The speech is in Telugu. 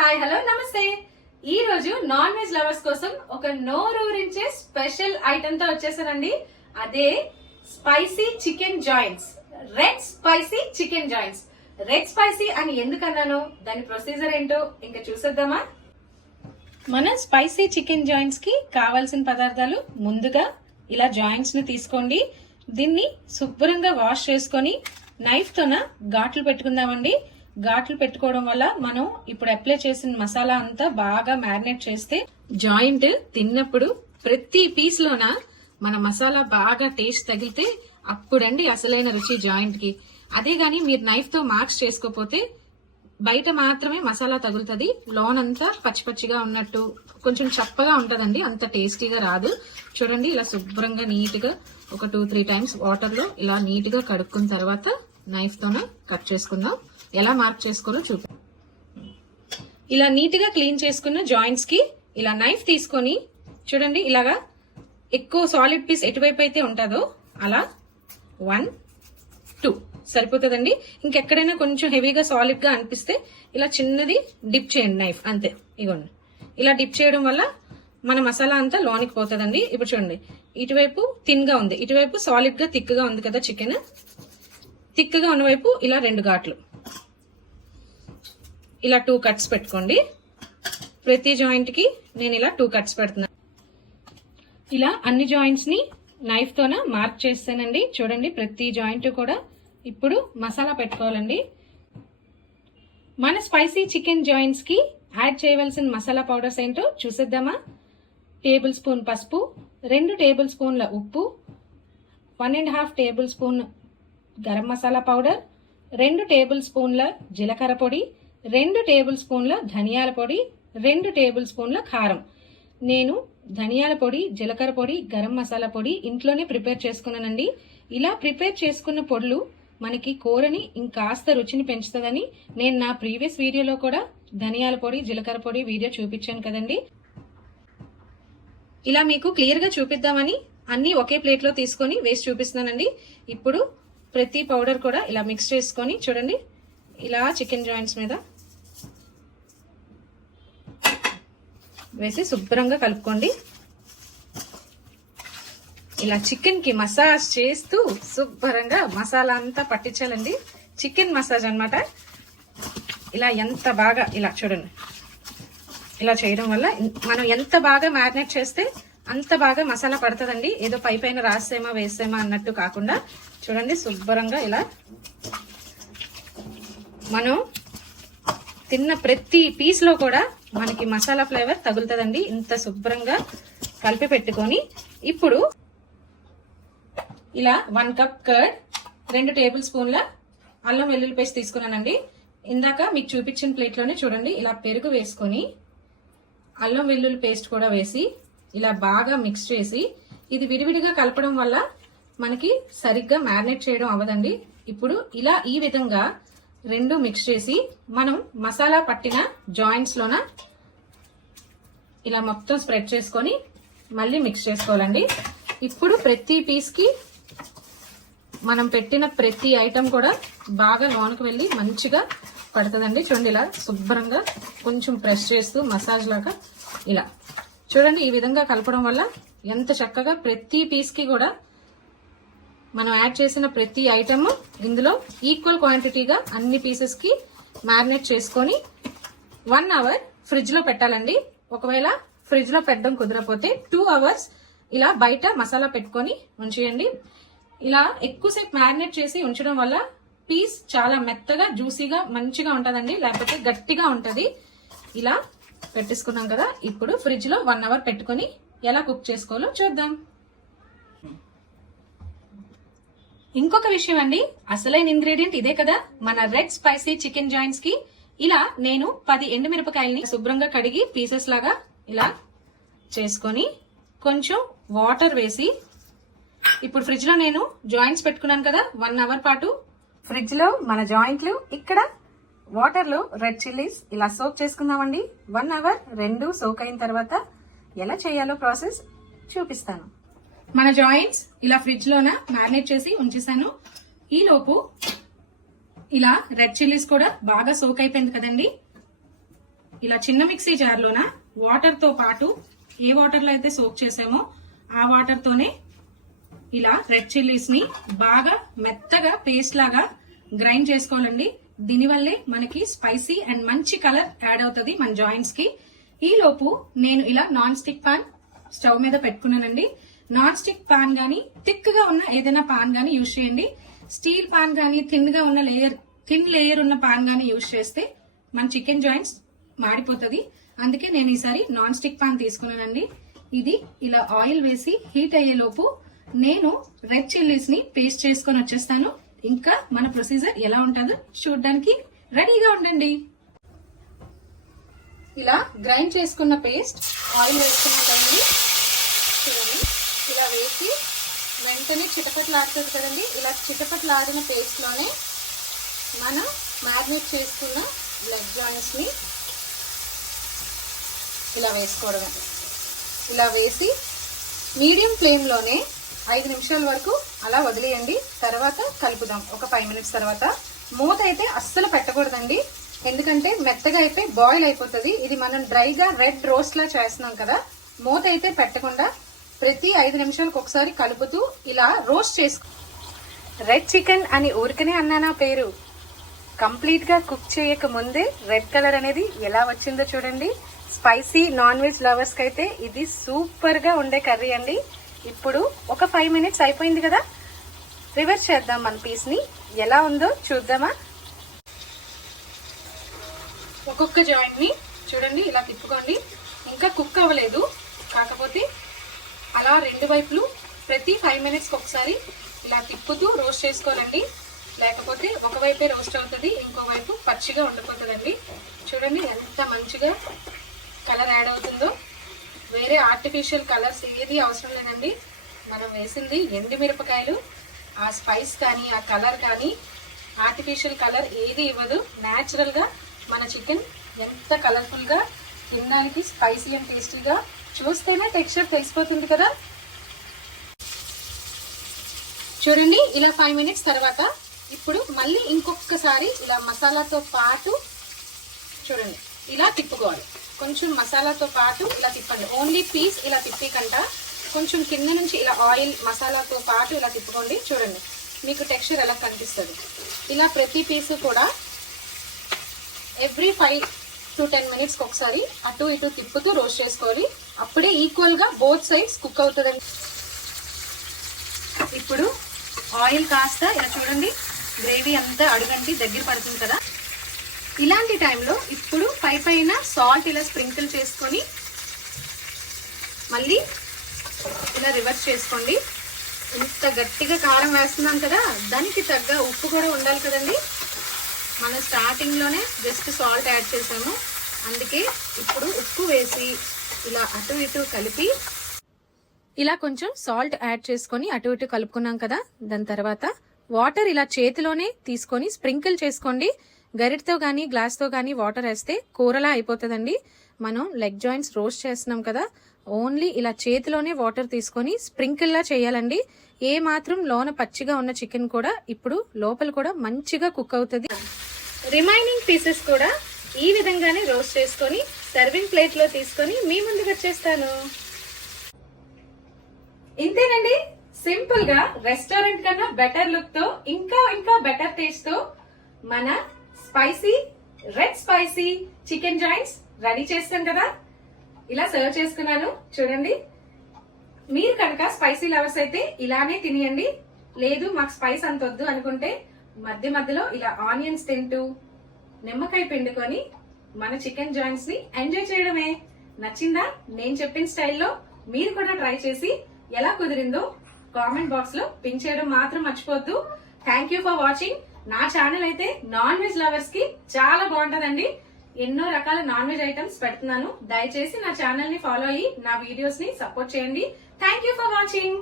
హాయ్ హలో నమస్తే. ఈ రోజు నాన్ వెజ్ లవర్స్ కోసం ఒక నోరూరించే స్పెషల్ ఐటమ్ తో వచ్చేసానండి. అదే spicy chicken joints, red spicy chicken joints. Red spicy అని ఎందుకన్నాను, దాని ప్రొసీజర్ ఏంటో ఇంకా చూసేద్దామా. మన స్పైసీ చికెన్ జాయింట్స్ కి కావాల్సిన పదార్థాలు, ముందుగా ఇలా జాయింట్స్ ని తీసుకోండి. దీన్ని శుభ్రంగా వాష్ చేసుకొని నైఫ్ తోన ఘాట్లు పెట్టుకుందామండి. ఘాట్లు పెట్టుకోవడం వల్ల మనం ఇప్పుడు అప్లై చేసిన మసాలా అంతా బాగా మ్యారినేట్ చేస్తే జాయింట్ తిన్నప్పుడు ప్రతి పీస్ లోన మన మసాలా బాగా టేస్ట్ తగిలితే అప్పుడండి అసలైన రుచి జాయింట్ కి. అదే గాని మీరు నైఫ్ తో మార్క్స్ చేసుకోపోతే బయట మాత్రమే మసాలా తగులుతుంది, లోనంతా పచ్చి పచ్చిగా ఉన్నట్టు కొంచెం చప్పగా ఉంటదండి, అంత టేస్టీగా రాదు. చూడండి, ఇలా శుభ్రంగా నీట్ గా ఒక 2-3 టైమ్స్ వాటర్ లో ఇలా నీట్ గా కడుక్కున్న తర్వాత నైఫ్ తోనే కట్ చేసుకుందాం. ఎలా మార్క్ చేసుకోవాలో చూపి. ఇలా నీట్ గా క్లీన్ చేసుకున్న జాయింట్స్ కి ఇలా నైఫ్ తీసుకొని చూడండి, ఇలాగా ఎక్కువ సాలిడ్ పీస్ ఎటువైపు అయితే ఉంటుందో అలా 1-2 సరిపోతుందండి. ఇంకెక్కడైనా కొంచెం హెవీగా సాలిడ్ గా అనిపిస్తే ఇలా చిన్నది డిప్ చేయండి నైఫ్, అంతే. ఇగోండి, ఇలా డిప్ చేయడం వల్ల మన మసాలా అంతా లోనికి పోతుందండి. ఇప్పుడు చూడండి, ఇటువైపు థిన్ గా ఉంది, ఇటువైపు సాలిడ్ గా థిక్ గా ఉంది కదా చికెన్. థిక్ గా ఉన్న వైపు ఇలా 2 ఘాట్లు, ఇలా 2 కట్స్ పెట్టుకోండి. ప్రతి జాయింట్ కి నేను ఇలా 2 కట్స్ పెడుతున్నాను. ఇలా అన్ని జాయింట్స్ ని నైఫ్ తోన మార్క్ చేస్తానండి. చూడండి, ప్రతి జాయింట్ కూడా ఇప్పుడు మసాలా పెట్టుకోవాలండి. మన స్పైసీ చికెన్ జాయింట్స్ కి యాడ్ చేయవలసిన మసాలా పౌడర్స్ ఏంటో చూసేద్దామా. 1 టేబుల్ స్పూన్ పసుపు, 2 టేబుల్ స్పూన్ల ఉప్పు, 1.5 table spoon garam masala powder, 2 table స్పూన్ల జీలకర్ర పొడి, 2 టేబుల్ స్పూన్ల ధనియాల పొడి, 2 టేబుల్ స్పూన్ల కారం. నేను ధనియాల పొడి, జీలకర్ర పొడి, గరం మసాలా పొడి ఇంట్లోనే ప్రిపేర్ చేసుకున్నానండి. ఇలా ప్రిపేర్ చేసుకున్న పొడులు మనకి కూరని ఇంకాస్త రుచిని పెంచుతుందని నేను నా ప్రీవియస్ వీడియోలో కూడా ధనియాల పొడి, జీలకర్ర పొడి వీడియో చూపించాను కదండి. ఇలా మీకు క్లియర్ గా చూపిద్దామని అన్ని ఒకే ప్లేట్ లో తీసుకొని వేసి చూపిస్తున్నానండి. ఇప్పుడు ప్రతి పౌడర్ కూడా ఇలా మిక్స్ చేసుకొని చూడండి, ఇలా చికెన్ జాయింట్స్ మీద వేసి శుభ్రంగా కలుపుకోండి. ఇలా చికెన్ కి మసాజ్ చేస్తూ శుభ్రంగా మసాలా అంతా పట్టించాలండి. చికెన్ మసాజ్ అన్నమాట. ఇలా ఎంత బాగా ఇలా చూడండి, ఇలా చేయడం వల్ల మనం ఎంత బాగా మ్యారినేట్ చేస్తే అంత బాగా మసాలా పడుతుందండి. ఏదో పైన రాసేమా వేసేమా అన్నట్టు కాకుండా చూడండి, శుభ్రంగా ఇలా మనం తిన్న ప్రతి పీస్ లో కూడా మనకి మసాలా ఫ్లేవర్ తగులుతుందండి. ఇంత శుభ్రంగా కలిపి పెట్టుకొని ఇప్పుడు ఇలా 1 కప్ కర్డ్, 2 టేబుల్ స్పూన్ల అల్లం వెల్లుల్లి పేస్ట్ తీసుకున్నానండి. ఇందాక మీకు చూపించిన ప్లేట్ లోనే చూడండి, ఇలా పెరుగు వేసుకొని అల్లం వెల్లుల్లి పేస్ట్ కూడా వేసి ఇలా బాగా మిక్స్ చేసి, ఇది విడివిడిగా కలపడం వల్ల మనకి సరిగ్గా మ్యారినేట్ చేయడం అవ్వదండి. ఇప్పుడు ఇలా ఈ విధంగా 2 మిక్స్ చేసి మనం మసాలా పట్టిన జాయింట్స్ లోన ఇలా మొత్తం స్ప్రెడ్ చేసుకొని మళ్ళీ మిక్స్ చేసుకోవాలండి. ఇప్పుడు ప్రతి పీస్ కి మనం పెట్టిన ప్రతి ఐటమ్ కూడా బాగా లోనికి వెళ్ళి మంచిగా పడుతుందండి. చూడండి, ఇలా శుభ్రంగా కొంచెం ప్రెస్ చేస్తూ మసాజ్ లాగా ఇలా చూడండి, ఈ విధంగా కలపడం వల్ల ఎంత చక్కగా ప్రతి పీస్ కి కూడా మనం యాడ్ చేసిన ప్రతి ఐటమ్ ఇందులో ఈక్వల్ క్వాంటిటీగా అన్ని పీసెస్ కి మ్యారినేట్ చేసుకొని 1 అవర్ ఫ్రిడ్జ్ లో పెట్టాలండి. ఒకవేళ ఫ్రిడ్జ్ లో పెట్టడం కుదరపోతే 2 అవర్స్ ఇలా బయట మసాలా పెట్టుకొని ఉంచేయండి. ఇలా ఎక్కువసేపు మ్యారినేట్ చేసి ఉంచడం వల్ల పీస్ చాలా మెత్తగా జ్యూసీగా మంచిగా ఉంటదండి, లేకపోతే గట్టిగా ఉంటది. ఇలా పెట్టేసుకున్నాం కదా, ఇప్పుడు ఫ్రిడ్జ్ లో 1 అవర్ పెట్టుకొని ఎలా కుక్ చేసుకోవాలో చూద్దాం. ఇంకొక విషయం అండి, అసలైన ఇంగ్రీడియంట్ ఇదే కదా మన రెడ్ స్పైసీ చికెన్ జాయింట్స్ కి. ఇలా నేను 10 ఎండుమిరపకాయల్ని శుభ్రంగా కడిగి పీసెస్ లాగా ఇలా చేసుకొని కొంచెం వాటర్ వేసి, ఇప్పుడు ఫ్రిడ్జ్ లో నేను జాయింట్స్ పెట్టుకున్నాను కదా 1 అవర్ పాటు, ఫ్రిడ్జ్ లో మన జాయింట్లు ఇక్కడ వాటర్ లో రెడ్ చిల్లీస్ ఇలా సోక్ చేసుకుందామండి. 1 అవర్ 2 సోక్ అయిన తర్వాత ఎలా చేయాలో ప్రాసెస్ చూపిస్తాను. మన జాయింట్స్ ఇలా ఫ్రిడ్జ్ లోన మ్యారినేట్ చేసి ఉంచేసాను. ఈ లోపు ఇలా రెడ్ చిల్లీస్ కూడా బాగా సోక్ అయిపోయింది కదండి. ఇలా చిన్న మిక్సీ జార్లోన వాటర్ తో పాటు ఏ వాటర్ లో అయితే సోక్ చేసామో ఆ వాటర్ తోనే ఇలా రెడ్ చిల్లీస్ ని బాగా మెత్తగా పేస్ట్ లాగా గ్రైండ్ చేసుకోవాలండి. దీనివల్లే మనకి స్పైసీ అండ్ మంచి కలర్ యాడ్ అవుతుంది మన జాయింట్స్ కి. ఈ లోపు నేను ఇలా నాన్ స్టిక్ పాన్ స్టవ్ మీద పెట్టుకున్నానండి. నాన్ స్టిక్ పాన్ గానీ థిక్ గా ఉన్న ఏదైనా పాన్ గానీ యూజ్ చేయండి. స్టీల్ పాన్ గానీ థిన్ లేయర్ ఉన్న పాన్ గానీ యూజ్ చేస్తే మన చికెన్ జాయింట్స్ మాడిపోతుంది. అందుకే నేను ఈసారి నాన్ స్టిక్ పాన్ తీసుకున్నానండి. ఇది ఇలా ఆయిల్ వేసి హీట్ అయ్యే లోపు నేను రెడ్ చిల్లీస్ ని పేస్ట్ చేసుకొని వచ్చేస్తాను. ఇంకా మన ప్రొసీజర్ ఎలా ఉంటుందో చూడడానికి రెడీగా ఉండండి. ఇలా గ్రైండ్ చేసుకున్న పేస్ట్ ఆయిల్ వేసుకున్నాం కదండి. చూడండి, ఇలా వేసి వెంటనే చిటపట్లాడుతుంది కదండి. ఇలా చిటపట్లాడిన పేస్ట్ లోనే మనం మ్యారినేట్ చేసుకున్న లెగ్ జాయింట్స్ ని ఇలా వేసుకోవడమే. ఇలా వేసి మీడియం ఫ్లేమ్ లోనే 5 నిమిషాల వరకు అలా వదిలేయండి. తర్వాత కలుపుదాం. ఒక 5 మినిట్స్ తర్వాత. మూత అయితే అస్సలు పెట్టకూడదండి, ఎందుకంటే మెత్తగా అయిపోయి బాయిల్ అయిపోతుంది. ఇది మనం డ్రైగా రెడ్ రోస్ట్ లా చేస్తున్నాం కదా. మూత అయితే పెట్టకుండా ప్రతి 5 నిమిషాలకు ఒకసారి కలుపుతూ ఇలా రోస్ట్ చేసుకో. రెడ్ చికెన్ అని ఊరికనే అన్నానా పేరు, కంప్లీట్ గా కుక్ చేయక ముందే రెడ్ కలర్ అనేది ఎలా వచ్చిందో చూడండి. స్పైసీ నాన్ వెజ్ లవర్స్ కి అయితే ఇది సూపర్ గా ఉండే కర్రీ అండి. ఇప్పుడు ఒక 5 మినిట్స్ అయిపోయింది కదా, రివర్స్ చేద్దాం మన పీస్ ని. ఎలా ఉందో చూద్దామా. ఒక్కొక్క జాయింట్ ని చూడండి ఇలా తిప్పుకోండి. ఇంకా కుక్ అవ్వలేదు, కాకపోతే అలా రెండు వైపులు ప్రతి 5 మినిట్స్ ఒకసారి ఇలా తిప్పుతూ రోస్ట్ చేసుకోవాలండి. లేకపోతే ఒకవైపే రోస్ట్ అవుతుంది, ఇంకో వైపు పచ్చిగా ఉండిపోతుందండి. చూడండి ఎంత మంచిగా కలర్ యాడ్ అవుతుందో. వేరే ఆర్టిఫిషియల్ కలర్స్ ఏది అవసరం లేదండి. మనం వేసింది ఎండు మిరపకాయలు. ఆ స్పైస్ కానీ ఆ కలర్ కానీ ఆర్టిఫిషియల్ కలర్ ఏది ఇవ్వదు. న్యాచురల్ గా మన చికెన్ ఎంత కలర్ఫుల్ గా, తినడానికి స్పైసీ అండ్ టేస్టీగా, చూస్తేనే టెక్స్చర్ తెలిసిపోతుంది కదా. చూడండి ఇలా 5 మినిట్స్ తర్వాత ఇప్పుడు మళ్ళీ ఇంకొకసారి ఇలా మసాలాతో పాటు చూడండి ఇలా తిప్పుకోవాలి. కొంచెం మసాలాతో పాటు ఇలా తిప్పండి. ఓన్లీ పీస్ ఇలా తిప్పికంట కొంచెం కింద నుంచి ఇలా ఆయిల్ మసాలాతో పాటు ఇలా తిప్పుకోండి. చూడండి మీకు టెక్స్చర్ ఎలా కనిపిస్తుంది. ఇలా ప్రతి పీసు కూడా ఎవ్రీ 5 to 10 మినిట్స్ ఒకసారి అటు ఇటు తిప్పుతూ రోస్ట్ చేసుకోవాలి. అప్పుడే ఈక్వల్ గా బోత్ సైడ్స్ కుక్ అవుతుందండి. ఇప్పుడు ఆయిల్ కాస్త ఇలా చూడండి గ్రేవీ అంతా అడుగంటి దగ్గర పడుతుంది కదా. ఇలాంటి టైంలో ఇప్పుడు పైన సాల్ట్ ఇలా స్ప్రింకిల్ చేసుకొని మళ్ళీ ఇలా రివర్స్ చేసుకోండి. ఇంత గట్టిగా కారం వేస్తున్నాం కదా, దానికి తగ్గ ఉప్పు కూడా ఉండాలి కదండి. మనం స్టార్టింగ్ లోనే జస్ట్ సాల్ట్ యాడ్ చేసాము, అందుకే ఇప్పుడు ఉప్పు వేసి ఇలా అటు ఇటు కలిపి ఇలా కొంచెం సాల్ట్ యాడ్ చేసుకొని అటు ఇటు కలుపుకున్నాం కదా. దాని తర్వాత వాటర్ ఇలా చేతిలోనే తీసుకొని స్ప్రింకిల్ చేసుకోండి. గరిటతో గానీ గ్లాస్ తో గానీ వాటర్ వేస్తే కూరలా అయిపోతుందండి. మనం లెగ్ జాయింట్స్ రోస్ట్ చేస్తున్నాం కదా, ఓన్లీ ఇలా చేతిలోనే వాటర్ తీసుకొని స్ప్రింకిల్ లా చేయాలండి. ఏ మాత్రం లోన పచ్చిగా ఉన్న చికెన్ కూడా ఇప్పుడు లోపల కూడా మంచిగా కుక్ అవుతుంది. రిమైనింగ్ పీసెస్ కూడా ఈ విధంగానే రోస్ట్ చేసుకొని సర్వింగ్ ప్లేట్ లో తీసుకొని మీ ముందుకు వచ్చేస్తాను. ఇంతేనండి, సింపుల్ గా రెస్టారెంట్ కన్నా బెటర్ లుక్ తో ఇంకా బెటర్ టేస్ట్ తో మన red spicy chicken joints ready చేస్తాం కదా. ఇలా సర్వ్ చేసుకున్నాను చూడండి. మీరు కనుక స్పైసీ లవర్స్ అయితే ఇలానే తినేయండి. లేదు మాకు స్పైస్ అంత వద్దు అనుకుంటే మధ్యలో ఇలా ఆనియన్స్ తింటూ నిమ్మకాయ పిండుకొని మన చికెన్ జాయింట్స్ ని ఎంజాయ్ చేయడమే. నచ్చిందా? నేను చెప్పిన స్టైల్లో మీరు కూడా ట్రై చేసి ఎలా కుదిరిందో కామెంట్ బాక్స్ లో పిన్ చేయడం మాత్రం మర్చిపోవద్దు. Thank you for watching. నా ఛానల్ అయితే నాన్ వెజ్ లవర్స్ కి చాలా బాగుంటదండి. ఎన్నో రకాల నాన్ వెజ్ ఐటమ్స్ పెడుతున్నాను. దయచేసి నా ఛానల్ ని ఫాలో అయ్యి నా వీడియోస్ ని సపోర్ట్ చేయండి. Thank you for watching.